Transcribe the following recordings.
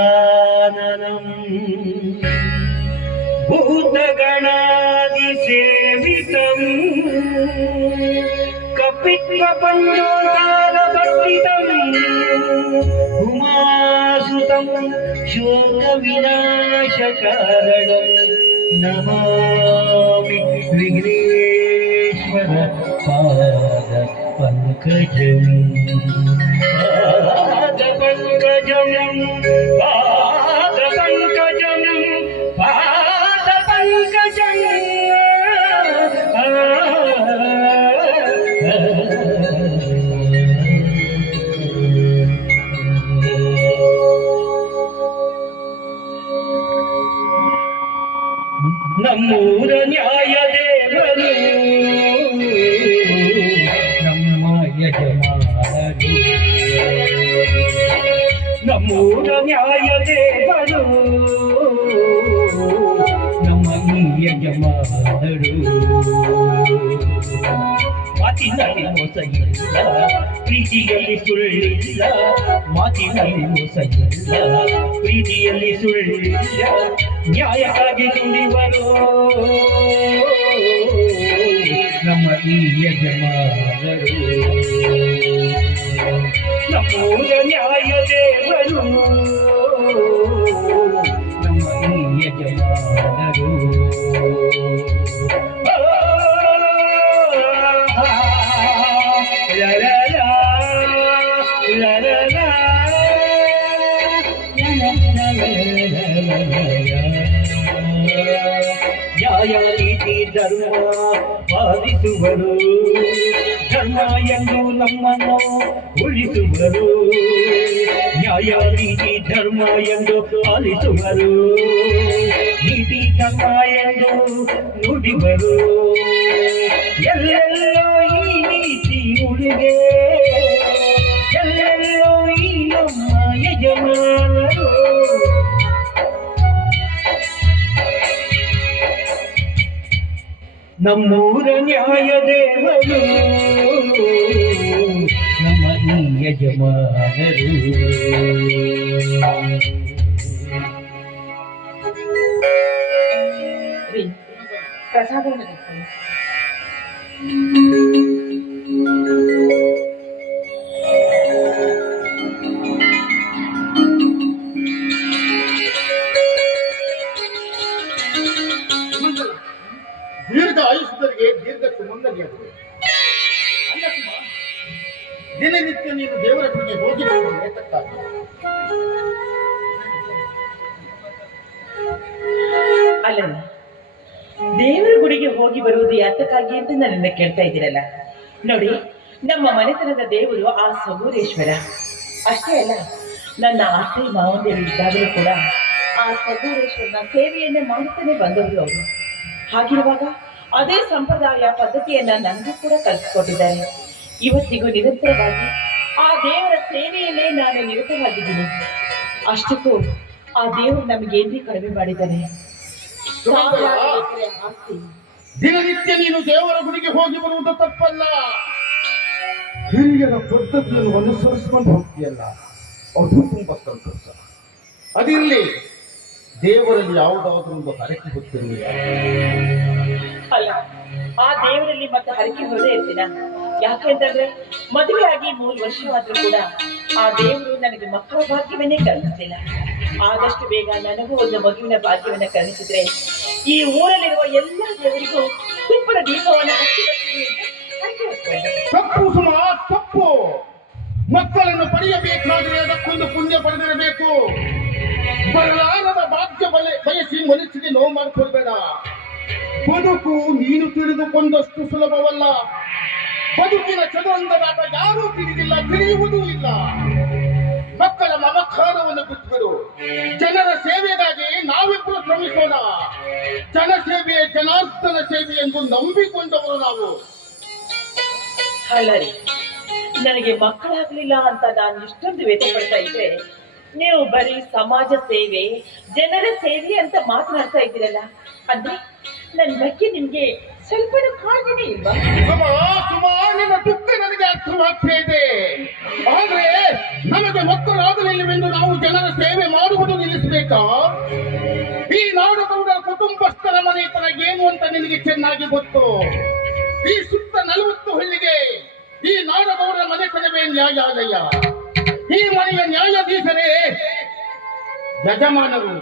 गजाननम् भूतगणादिसेवितम् कपित्वपञ्चोदारवर्तितम् उमासुतं शोकविनाशकारणम् नमामि పాద పంకజం పాద పంకజం పాద పంకజం పాద నమో ಮಾತಿನಲ್ಲಿ ಮೋಸ ಇಲ್ಲ ಪ್ರೀತಿಯಲ್ಲಿ ಸುಳ್ಳಿಲ್ಲ, ಮಾತಿನಲ್ಲಿ ಮೋಸ ಇಲ್ಲ ಪ್ರೀತಿಯಲ್ಲಿ ಸುಳ್ಳಿಲ್ಲ, ನ್ಯಾಯಕ್ಕಾಗಿ ದುಡಿವರು ನಮ್ಮ ಈ ಯಜಮಾನರು ನಮ್ಮೂರ ನ್ಯಾಯ ದೇವರು, ನಮ್ಮ ಈ ಯಜಮಾನರು. ಪಾಲಿಸುವರು ಧರ್ಮ ಎಂದು ನಮ್ಮನ್ನು ಉಳಿಸುವರು. ನ್ಯಾಯ, ನೀತಿ, ಧರ್ಮ ಎಂದು ಪಾಲಿಸುವರು. ನೀತಿ, ಧರ್ಮ ಎಂದು ನುಡಿವರು. ಎಲ್ಲೆಲ್ಲೋ ಈ ನೀತಿ ಉಳಿಗೆ ನಮ್ಮೂರ ನ್ಯಾಯ ದೇವರು ನಮ್ಮ ಯಜಮಾನರು. ರೀ ದೀರ್ಘ ಆಯುಷ್ಯರಿಗೆ ದೀರ್ಘ ಅಲ್ಲ ದಿನನಿತ್ಯ ನೀನು ದೇವರ ಕಡೆಗೆ ಹೋಗಿ ಬರುವ ಏತಕ್ಕಾಗಿ? ಅಲ್ಲಲ್ಲ ದೇವರ ಗುಡಿಗೆ ಹೋಗಿ ಬರುವುದು ಯಾತಕ್ಕಾಗಿ ಅಂತ ನನ್ನನ್ನ ಕೇಳ್ತಾ ಇದ್ದೀರಲ್ಲ? ನೋಡಿ, ನಮ್ಮ ಮನೆತನದ ದೇವರು ಆ ಸಗೂರೇಶ್ವರ ಅಷ್ಟೇ ಅಲ್ಲ, ನನ್ನ ಅತ್ತೆ ಮಾವಂದಿರು ಇದ್ದಾಗಲೂ ಕೂಡ ಆ ಸಗೂರೇಶ್ವರನ ಸೇವೆಯನ್ನೇ ಮಾಡುತ್ತಾನೆ ಬಂದವರು ಅವರು. ಹಾಗಿರುವಾಗ ಅದೇ ಸಂಪ್ರದಾಯ ಪದ್ಧತಿಯನ್ನ ನನಗೂ ಕೂಡ ಕಲಿಸ್ಕೊಟ್ಟಿದ್ದಾರೆ ಇವತ್ತಿಗೂ ನಿರಂತರವಾಗಿ ಆ ದೇವರ ಸೇವೆಯಲ್ಲೇ ನಾನು ನಿರತವಾಗಿದ್ದೀನಿ. ಅಷ್ಟಕ್ಕೂ ಆ ದೇವರು ನಮಗೆ ಎಲ್ಲಿ ಕಡಿಮೆ ಮಾಡಿದ್ದಾನೆ? ಆಸ್ತಿ. ದಿನನಿತ್ಯ ನೀನು ದೇವರ ಗುಡಿಗೆ ಹೋಗಿ ಬರುವುದು ತಪ್ಪಲ್ಲ. ಹಿರಿಯರ ಪದ್ಧತಿಯನ್ನು ಅನುಸರಿಸಿಕೊಂಡು ಹೋಗ್ತೀಯಲ್ಲ ಅದು ತುಂಬಾ ಸಂತೋಷ. ಅದಿರಲಿ ದೇವರಲ್ಲಿ ಯಾವುದಾದ್ರೂ ಒಂದು ಹರಕೆ ಹೊತ್ತಿರುವುದಿಲ್ಲ ಅಲ್ಲ ಆ ದೇವರಲ್ಲಿ ಮತ್ತೆ ಹರಕೆ ಹೊರದೇ ಇರ್ತೀನ ಯಾಕೆಂತಂದ್ರೆ ಮದುವೆ ಆಗಿ ಮೂರು ವರ್ಷವಾದ್ರೂ ಕೂಡ ಆ ದೇವರು ನನಗೆ ಮಕ್ಕಳ ಭಾಗ್ಯವನ್ನೇ ಕರುಣಿಸ್ತಿಲ್ಲ ಆದಷ್ಟು ಬೇಗ ನನಗೂ ಒಂದು ಮಗುವಿನ ಭಾಗ್ಯವನ್ನ ಕರುಣಿಸಿದ್ರೆ ಈ ಊರಲ್ಲಿರುವ ಎಲ್ಲ ದೇವರಿಗೂ ತುಪ್ಪದ ದೀಪವನ್ನು ತಪ್ಪು ಸುಮ ತಪ್ಪು. ಮಕ್ಕಳನ್ನು ಪಡೆಯಬೇಕಾದ್ರೆ ಅದಕ್ಕೊಂದು ಪುಣ್ಯ ಮನಸ್ಸಿಗೆ ನೋವು ಮಾಡ್ಕೊಳ್ಬೇಡ ಬದುಕು ನೀನು ತಿಳಿದುಕೊಂಡಷ್ಟು ಸುಲಭವಲ್ಲ. ಬದುಕಿನ ಚದುರಂಗದಾಟ ಯಾರೂ ತಿಳಿದಿಲ್ಲ, ತಿಳಿಯುವುದೂ ಇಲ್ಲ. ಮಕ್ಕಳ ಮಮಕಾರವನ್ನು ಬಿಟ್ಟರು ಜನರ ಸೇವೆಗಾಗಿ ನಾವಿಬ್ಬರು ಶ್ರಮಿಸೋಣ. ಜನಸೇವೆ ಜನಾರ್ದನ ಸೇವೆ ಎಂದು ನಂಬಿಕೊಂಡವರು ನಾವು. ಅಲ್ಲರಿ, ನನಗೆ ಮಕ್ಕಳಾಗ್ಲಿಲ್ಲ ಅಂತ ನಾನು ಇಷ್ಟೊಂದು ವ್ಯಥೆ ಪಡ್ತಾ ಇದ್ರೆ ನೀವು ಬರೀ ಸಮಾಜ ಸೇವೆ, ಜನರ ಸೇವೆ ಅಂತ ಮಾತನಾಡ್ತಾ ಇದ್ದೀರಲ್ಲ? ಅಂದ್ರೆ ನನ್ ಬಗ್ಗೆ ನಿಮ್ಗೆ ಸ್ವಲ್ಪ ಕಾಳಜಿನೇ ಇಲ್ವಾ ಸುಮಾ ಸುಮಾ, ನಿನ್ನ ದುಃಖ ನನಗೆ ಅರ್ಥವಾಗ್ತಾ ಇದೆ. ಆದ್ರೆ ನಮಗೆ ಮಕ್ಕಳಾಗಲಿಲ್ಲವೆಂದು ನಾವು ಜನರ ಸೇವೆ ಮಾಡುವುದು ನಿಲ್ಲಿಸಬೇಕಾ? ಈ ನಾಡಗೌಡರ ಕುಟುಂಬಸ್ಥರ ಮನೆತನ ಏನು ಅಂತ ನಿನಗೆ ಚೆನ್ನಾಗಿ ಗೊತ್ತು? ಈ ಸುತ್ತ ನಲವತ್ತು ಹಳ್ಳಿಗೆ ಈ ನಾಡಗೌಡರ ಮನೆತನವೇ ನ್ಯಾಯಾಲಯ. ಈ ಮನೆಯ ನ್ಯಾಯಾಧೀಶರೇ, ಯಜಮಾನರು,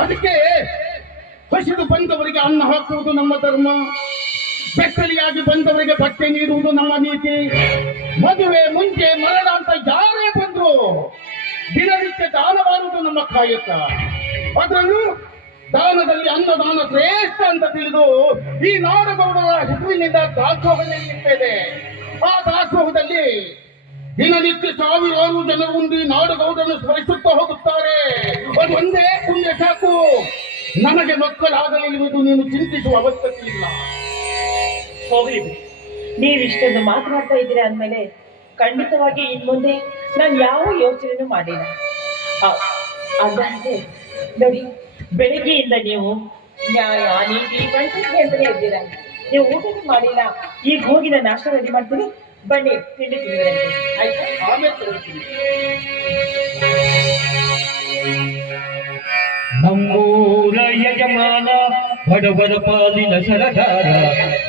ಅದಕ್ಕೆ ಹಸಿದು ಬಂದವರಿಗೆ ಅನ್ನ ಹಾಕುವುದು ನಮ್ಮ ಧರ್ಮ. ಬೆಕ್ಕಲಿಯಾಗಿ ಬಂದವರಿಗೆ ಬಟ್ಟೆ ನೀಡುವುದು ನಮ್ಮ ನೀತಿ. ಮದುವೆ ಮುಂಚೆ ಮರಣ ಅಂತ ಯಾರೇ ಬಂದ್ರು. ದಿನನಿತ್ಯ ದಾನ ಮಾಡುವುದು ನಮ್ಮ ಕಾಯಕ. ಅದರಲ್ಲೂ ದಾನದಲ್ಲಿ ಅನ್ನದಾನ ಶ್ರೇಷ್ಠ ಅಂತ ತಿಳಿದು ಈ ನಾಡಗೌಡರ ಹೆಸರಿನಿಂದ ದಾಸೋಹ ಇರ್ತೇವೆ ಆ ದಾಸೋಹದಲ್ಲಿ ದಿನನಿತ್ಯ ಸಾವಿರಾರು ಜನರು ಉಂಡಿ ನಾಡಗೌಡರನ್ನು ಸ್ಮರಿಸುತ್ತಾ ಹೋಗುತ್ತಾರೆ. ಒಂದೇ ಪುಣ್ಯ ಸಾಕು. ನಮಗೆ ಮಕ್ಕಳಾಗಲಿರುವುದು ನೀನು ಚಿಂತಿಸುವ ಅವಶ್ಯಕತೆ ಇಲ್ಲ ಹೋಗ್ಲಿ ಬಿಡಿ ನೀವು ಇಷ್ಟೊಂದು ಮಾತನಾಡ್ತಾ ಇದ್ದೀರಾ ಅಂದಮೇಲೆ ಖಂಡಿತವಾಗಿ ಇನ್ ಮುಂದೆ ನಾನು ಯಾವ ಯೋಚನೆನೂ ಮಾಡಿಲ್ಲ. ಅದಾದ್ರೆ ನೋಡಿ, ಬೆಳಿಗ್ಗೆಯಿಂದ ನೀವು ನ್ಯಾಯ, ನೀತಿ ನೀವು ಊಟಕ್ಕೆ ಮಾಡಿಲ್ಲ. ಈಗ ಹೋಗಿ ನಾನು ನಾಷ್ಟ ರೆಡಿ ಮಾಡ್ತೀನಿ. ಬನ್ನಿ ತಿಂಡಿ ತಿಂದಿರಂತೆ ಆಯ್ತಾ ಆಮೇಲೆ ತಗೊಳ್ತೀನಿ ನಮ್ಮೂರ ಯಜಮಾನ ಬಡವರ ಪಾಲಿನ ಸರದಾರ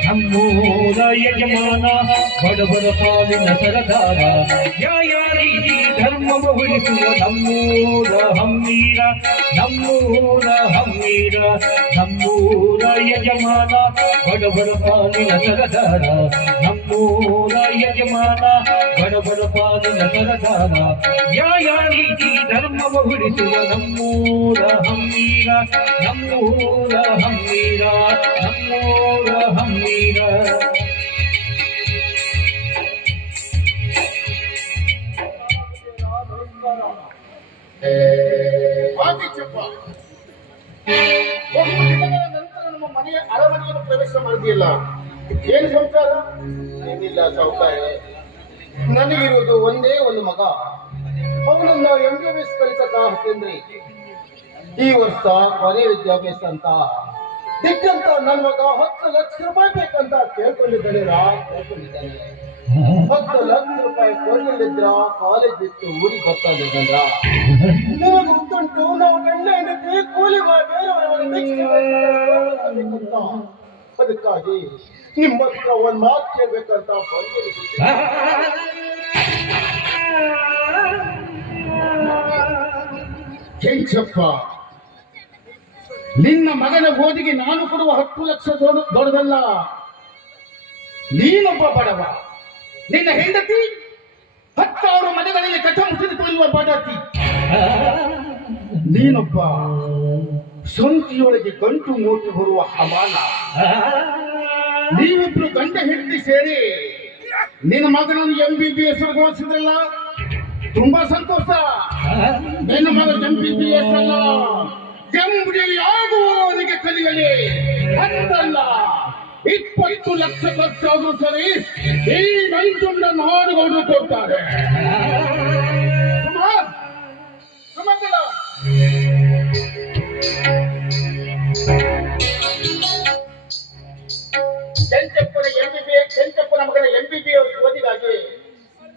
ನಮ್ಮೂರ ಯಜಮಾನ ಬಡವರ ಪಾಲಿನ ಸರದಾರ ನ್ಯಾಯ ನೀತಿ ಧರ್ಮವ ಉಳಿಸುವ ನಮ್ಮೂರ ಹಮ್ಮೀರ ನಮ್ಮೂರ ಹಮ್ಮೀರ ನಮ್ಮೂರ ಯಜಮಾನ ಬಡವರ ಪಾಲಿನ ಸರದಾರ ನಮ್ಮೂರ ಯಜಮಾನ ಬಡವರ ಪಾಲಿನ ಸರದಾರ ನ್ಯಾಯ ನೀತಿ ಧರ್ಮವ ಉಳಿಸುವ ನಮ್ಮೂರ ಹಮ್ಮೀರ ನಮ್ಮೂರ ಹಮ್ಮೀರ ನಮ್ಮೂರ ಹಮ್ಮೀರ ದಿನಗಳ ನಂತರ ನಮ್ಮ ಮನೆಯ ಪ್ರವೇಶ ಏನು ಸಂಸಾರ? ಏನಿಲ್ಲ ಸಾವುಕಾರ ನನಗಿರುವುದು ಒಂದೇ ಒಂದು ಮಗ. ಅವನನ್ನ ಎಂ ಬಿ ಎಸ್ ಕಲಿಸಕ ಹತ್ತೇನ್ರಿ ಈ ವರ್ಷ ಕೊನೆ ವಿದ್ಯಾಭ್ಯಾಸ ಅಂತ. ದಿಕ್ಕಂತ ನನ್ನ ಮಗ ಹತ್ತು ಲಕ್ಷ ರೂಪಾಯಿ ಬೇಕಂತ ಕೇಳ್ಕೊಂಡಿದ್ದಾನೆ ಹತ್ತು ಲಕ್ಷ ರೂಪಾಯಿ ಕೊಡ್ಲಿಲ್ಲಿದ್ರ ಕಾಲೇಜ್ ಬಿಟ್ಟು ಊರಿಗೆ ಬರ್ತಾ ಇದ್ದಂದ್ರ ನಿಮಗೆ ಗೊತ್ತುಂಟು ನಾವು ಗಂಡ ಹೆಂಡತಿ ಕೂಲಿ ಮಾಡಿ ಬೇರೆಯವರ ಭಿಕ್ಷೆ ಬೇಕಂತ. ಅದಕ್ಕಾಗಿ ನಿಮ್ಮ ಹತ್ರ ಒಂದ್ ಮಾತು ಕೇಳ್ಬೇಕಂತ ಬಂದಿದ್ದೀನಿ. ಕೆಂಚಪ್ಪ ನಿನ್ನ ಮಗನ ಓದಿಗೆ ನಾನು ಕೊಡುವ ಹತ್ತು ಲಕ್ಷ ದೊಡ್ಡ ದೊಡ್ಡದಲ್ಲ. ನೀನೊಬ್ಬ ಬಡವ. ನಿನ್ನ ಹೆಂಡತಿ ಹತ್ತಾರು ಮನೆಗಳಲ್ಲಿ ಕಥ ಮುಚ್ಚಿದ ಕುಳಿಯುವ ಬಡತಿ. ನೀನೊಬ್ಬ ಸೊಂಕಿಯೊಳಗೆ ಗಂಟು ಮೂಟು ಬರುವ ಹವಾಲ. ನೀವಿಬ್ರು ಗಂಡ ಹಿಡಿದು ಸೇರಿ ನಿನ್ನ ಮಗನನ್ನು ಎಂ ಬಿ ಬಿ ಎಸ್ ಓದಿಸಿದ್ರಲ್ಲ? ತುಂಬಾ ಸಂತೋಷ. ನಿನ್ನ ಮಗನ ಎಂ ಬಿ ಬಿ ಎಸ್ ಅಲ್ಲ. ಎಂಬುಡಿ ಆಗುವವರಿಗೆ ಕಲಿಯಲಿ ಹತ್ತಲ್ಲ ಇಪ್ಪತ್ತು ಲಕ್ಷ ಖರ್ಚಾದ್ರೂ ಸರಿ ಈ ನಂಜುಂಡ ನಾಡುಗಳು ಕೊಡ್ತಾರೆ ಸುಮಾ ಸುಮಂಗಲ ಕೆಂಚಪ್ಪನ ಎಂ ಬಿ ಬಿ ಕೆಂಚಪ್ಪನ ಮಗನ ಎಂ ಬಿ ಬಿ ಎಸ್ ಓದಿಗಾಗಿ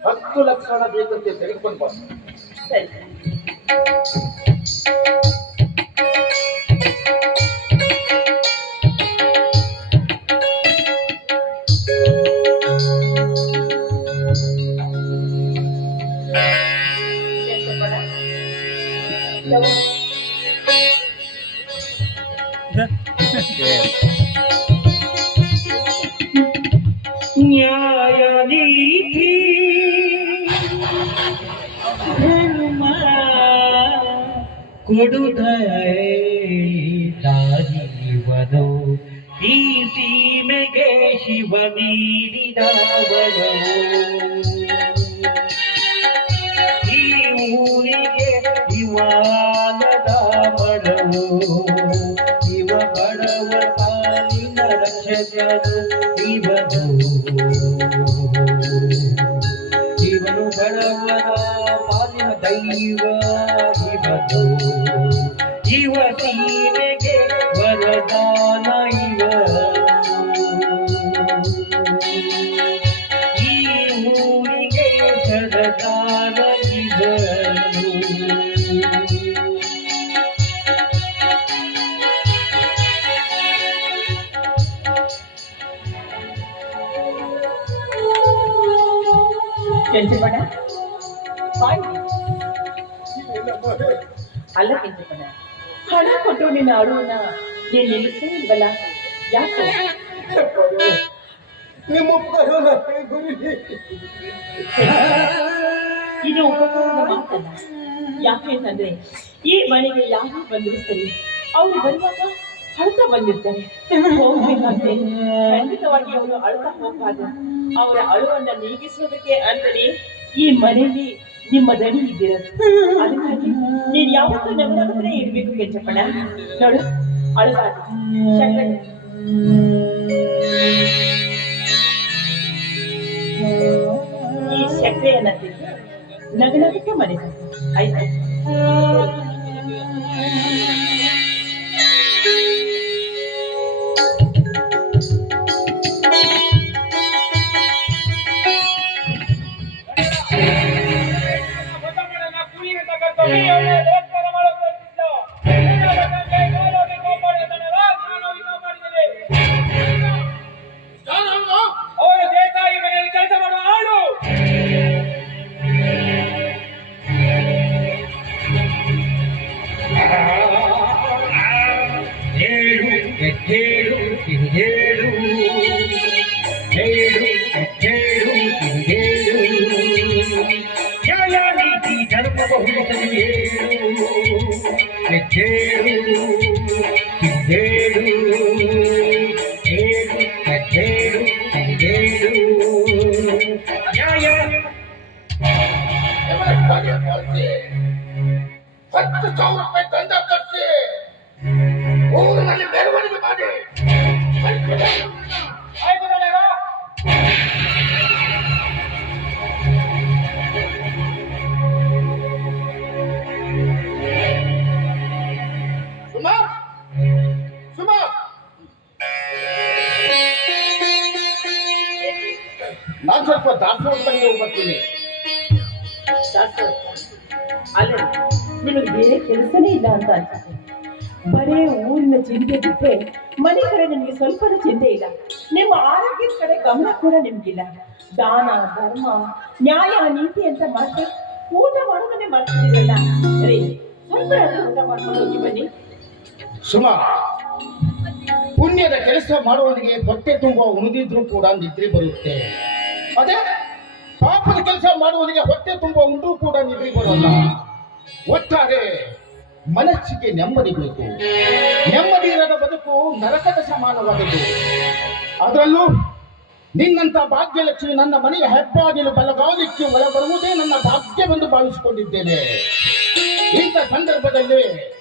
ಹತ್ತು ಲಕ್ಷ ಹಣ ಬೇಕಂತೆ ತೆಗೆದುಕೊಂಡು ಬಾ. ಕೊಡುತ್ತಾರೆ ದಾರಿವನು ಈ ಸೀಮೆಗೆ ಶಿವ ನೀಡಿದವನು. ಈ ಊರಿಗೆ ಇವಾಲದ ಬಡವು ಇವ ಬಡವ ಪಾಲಿನ ರಕ್ಷಕನು. ಬಾಯ್ ಅಲ್ಲ ಕೆಂಚಪ್ಪಣ್ಣ ಹಣ ಕೊಟ್ಟು ನಿನ್ನ ಅಳುವನ್ನ ಏನ್ ನಿಲ್ಲಿಸೇ ಇಲ್ವಲ್ಲ? ಯಾಕೆ? ನಿಮ್ಮ ಉಪಕಾರ ಇದು ಉಪಕಾರದ ಮಾತಲ್ಲ ಯಾಕೆಂತಂದ್ರೆ ಈ ಮನೆಗೆ ಯಾರು ಬಂದ್ರು ಸರಿ ಅವ್ರು ಬರುವಾಗ ಅಳ್ತಾ ಬಂದಿರ್ತಾರೆ ಹೋಗ್ಬೇಕಂತೆ ಖಂಡಿತವಾಗಿ ಅವರು ಅಳ್ತಾ ಹೋಗ್ಬಾರ್ದು ಅವರ ಅಳುವನ್ನ ನೀಗಿಸೋದಕ್ಕೆ ಅಂತಲೇ ಈ ಮನೆಯಲ್ಲಿ ನಿಮ್ಮ ದಣಿ ಇದ್ದೀರ. ಅದಕ್ಕಾಗಿ ನೀನ್ ಯಾವತ್ತೂ ನಗರ ಇರ್ಬೇಕು ಕೆಂಚಪ್ಪಣ ನೋಡು ಅಳಬಾರ್ದು. ಈ ಸಕ್ಕರೆಯನ್ನ ತಿಂದು ನಗನಗುತ್ತ ಮನೆ. ಆಯ್ತು? Yeah. ಇಲ್ಲ ಅಂತ ಅನ್ಸುತ್ತೆ ಬರೇ ಊರಿನ ಚಿಂತೆ ಬಿಟ್ಟರೆ ಮನೆ ಕಡೆ ನಿಮಗೆ ಸ್ವಲ್ಪನೂ ಚಿಂತೆ ಇಲ್ಲ. ನಿಮ್ಮ ಆರೋಗ್ಯದ ಕಡೆ ಗಮನ ಕೂಡ ನಿಮ್ಗಿಲ್ಲ. ದಾನ, ಧರ್ಮ, ನ್ಯಾಯ, ನೀತಿ ಅಂತ ಮಾಡ್ತಾ ಊಟ ಮಾಡೋದನ್ನೇ ಮಾಡ್ತಿದ್ದೀರಲ್ಲ. ರೀ ಸ್ವಲ್ಪ ಊಟ ಮಾಡ್ಕೊಂಡು ಹೋಗಿ ಬನ್ನಿ. ಸುಮಾ, ಪುಣ್ಯದ ಕೆಲಸ ಮಾಡುವವನಿಗೆ ಹೊಟ್ಟೆ ತುಂಬ ಉಣಿದಿದ್ರು ಕೂಡ ನಿದ್ರೆ ಬರುತ್ತೆ. ಅದೇ, ಪಾಪದ ಕೆಲಸ ಮಾಡುವವನಿಗೆ ಹೊಟ್ಟೆ ತುಂಬ ಉಂಡ್ರೂ ಕೂಡ ನಿದ್ರೆ ಬರೋಲ್ಲ. ಒಟ್ಟಾರೆ ಮನಸ್ಸಿಗೆ ನೆಮ್ಮದಿ ಬೇಕು. ನೆಮ್ಮದಿ ಇರದ ಬದುಕು ನರಕದ ಸಮಾನವಾದದ್ದು. ಅದರಲ್ಲೂ ನಿನ್ನಂತ ಭಾಗ್ಯಲಕ್ಷ್ಮಿ ನನ್ನ ಮನೆಯ ಹೆಬ್ಬಾಗಿಲು ಬಲಗಾಲಿಕ್ಕೆ ಒಳ ಬರುವುದೇ ನನ್ನ ಭಾಗ್ಯವೆಂದು ಭಾವಿಸಿಕೊಂಡಿದ್ದೇನೆ. ಇಂಥ ಸಂದರ್ಭದಲ್ಲಿ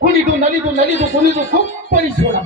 ಕುಣಿದು ನಲಿದು ನಲಿದು ಕುಣಿದು ಕುಪ್ಪಳಿಸೋಣ